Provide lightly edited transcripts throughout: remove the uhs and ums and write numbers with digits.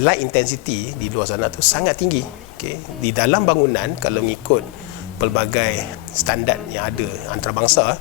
Light intensity di luar sana tu sangat tinggi. Okay? Di dalam bangunan, kalau mengikut pelbagai standard yang ada antarabangsa,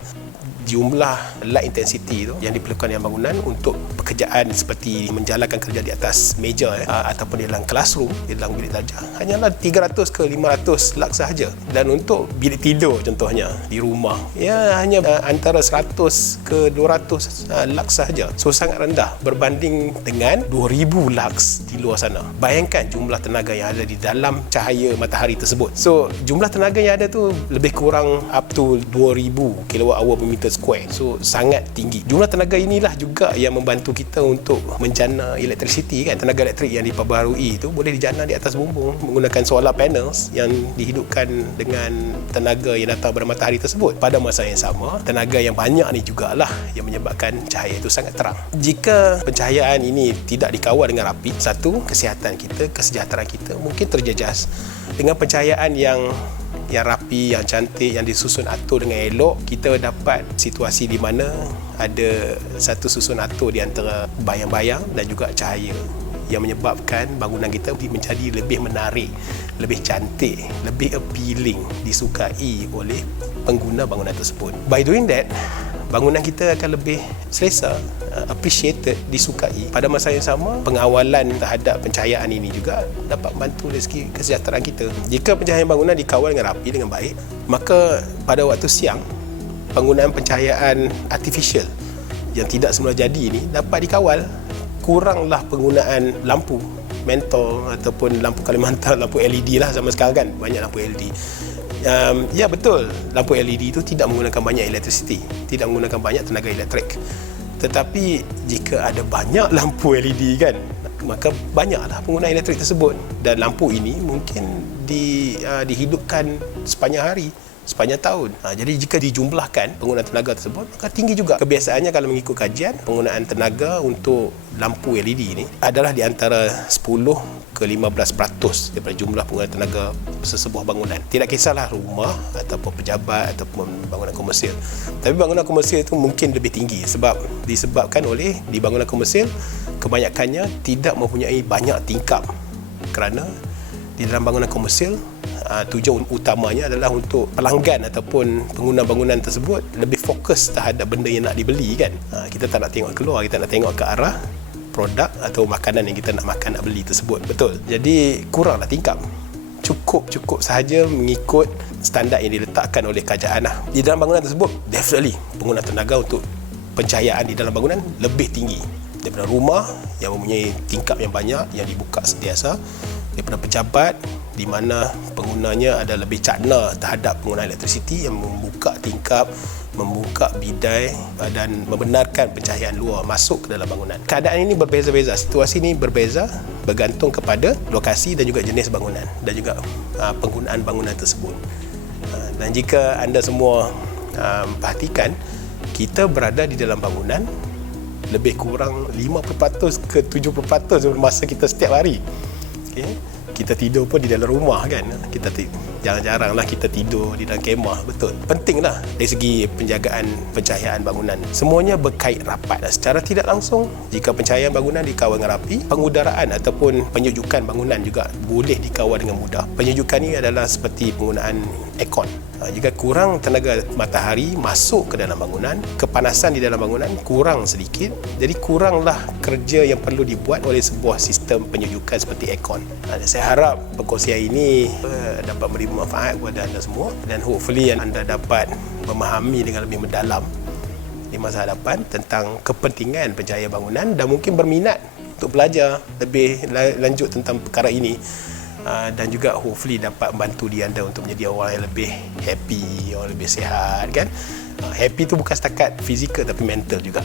jumlah light intensity tu yang diperlukan dalam bangunan untuk pekerjaan seperti menjalankan kerja di atas meja ataupun di dalam classroom, di dalam bilik belajar, hanyalah 300 ke 500 lux sahaja. Dan untuk bilik tidur contohnya di rumah, ya hanya antara 100 ke 200 lux sahaja. So sangat rendah berbanding dengan 2000 lux di luar sana. Bayangkan jumlah tenaga yang ada di dalam cahaya matahari tersebut. So jumlah tenaga yang ada tu lebih kurang up to 2000 kWh per meter square. So sangat tinggi. Jumlah tenaga inilah juga yang membantu kita untuk menjana elektrisiti kan. Tenaga elektrik yang diperbaharui itu boleh dijana di atas bumbung menggunakan solar panels yang dihidupkan dengan tenaga yang datang dari matahari tersebut. Pada masa yang sama, tenaga yang banyak ni jugalah yang menyebabkan cahaya itu sangat terang. Jika pencahayaan ini tidak dikawal dengan rapi, satu, kesihatan kita, kesejahteraan kita mungkin terjejas. Dengan pencahayaan yang rapi, yang cantik, yang disusun atur dengan elok, kita dapat situasi di mana ada satu susun atur di antara bayang-bayang dan juga cahaya yang menyebabkan bangunan kita menjadi lebih menarik, lebih cantik, lebih appealing, disukai oleh pengguna bangunan tersebut. By doing that, bangunan kita akan lebih selesa, appreciated, disukai. Pada masa yang sama, pengawalan terhadap pencahayaan ini juga dapat membantu dari segi kesejahteraan kita. Jika pencahayaan bangunan dikawal dengan rapi, dengan baik, maka pada waktu siang, penggunaan pencahayaan artificial yang tidak semula jadi ini dapat dikawal. Kuranglah penggunaan lampu mentol ataupun lampu Kalimantan, lampu LED lah zaman sekarang kan, banyak lampu LED. Ya betul, lampu LED itu tidak menggunakan banyak elektrisiti, tidak menggunakan banyak tenaga elektrik. Tetapi jika ada banyak lampu LED kan, maka banyaklah penggunaan elektrik tersebut. Dan lampu ini mungkin dihidupkan sepanjang hari, sepanjang tahun. Jadi jika dijumlahkan penggunaan tenaga tersebut, maka tinggi juga. Kebiasaannya kalau mengikut kajian, penggunaan tenaga untuk lampu LED ini adalah di antara 10 ke 15% daripada jumlah penggunaan tenaga sesebuah bangunan. Tidak kisahlah rumah ataupun pejabat ataupun bangunan komersial. Tapi bangunan komersial itu mungkin lebih tinggi disebabkan oleh di bangunan komersial kebanyakannya tidak mempunyai banyak tingkap, kerana di dalam bangunan komersial tujuan utamanya adalah untuk pelanggan ataupun pengguna bangunan tersebut lebih fokus terhadap benda yang nak dibeli kan. Kita tak nak tengok keluar, kita nak tengok ke arah produk atau makanan yang kita nak makan, nak beli tersebut. Betul. Jadi kuranglah tingkap. Cukup sahaja mengikut standard yang diletakkan oleh kerajaan lah. Di dalam bangunan tersebut, definitely penggunaan tenaga untuk pencahayaan di dalam bangunan lebih tinggi daripada rumah yang mempunyai tingkap yang banyak, yang dibuka sentiasa, daripada pejabat di mana penggunanya ada lebih cakna terhadap penggunaan elektrisiti yang membuka tingkap, membuka bidai dan membenarkan pencahayaan luar masuk ke dalam bangunan. Keadaan ini berbeza-beza, situasi ini berbeza bergantung kepada lokasi dan juga jenis bangunan dan juga penggunaan bangunan tersebut. Dan jika anda semua perhatikan, kita berada di dalam bangunan lebih kurang 50% ke 70% masa kita setiap hari. Okay? Kita tidur pun di dalam rumah kan. Kita jarang-jaranglah kita tidur di dalam kemah. Betul. Pentinglah dari segi penjagaan pencahayaan bangunan. Semuanya berkait rapat. Secara tidak langsung, jika pencahayaan bangunan dikawal dengan rapi, pengudaraan ataupun penyejukan bangunan juga boleh dikawal dengan mudah. Penyejukan ini adalah seperti penggunaan aircon. Jika kurang tenaga matahari masuk ke dalam bangunan, kepanasan di dalam bangunan kurang sedikit, jadi kuranglah kerja yang perlu dibuat oleh sebuah sistem penyejukan seperti aircon. Saya harap perkongsian ini dapat memberi manfaat kepada anda semua dan hopefully anda dapat memahami dengan lebih mendalam di masa hadapan tentang kepentingan pencahayaan bangunan dan mungkin berminat untuk belajar lebih lanjut tentang perkara ini. Dan juga hopefully dapat membantu diri anda untuk menjadi orang yang lebih happy, orang lebih sihat kan. Happy tu bukan setakat fizikal tapi mental juga.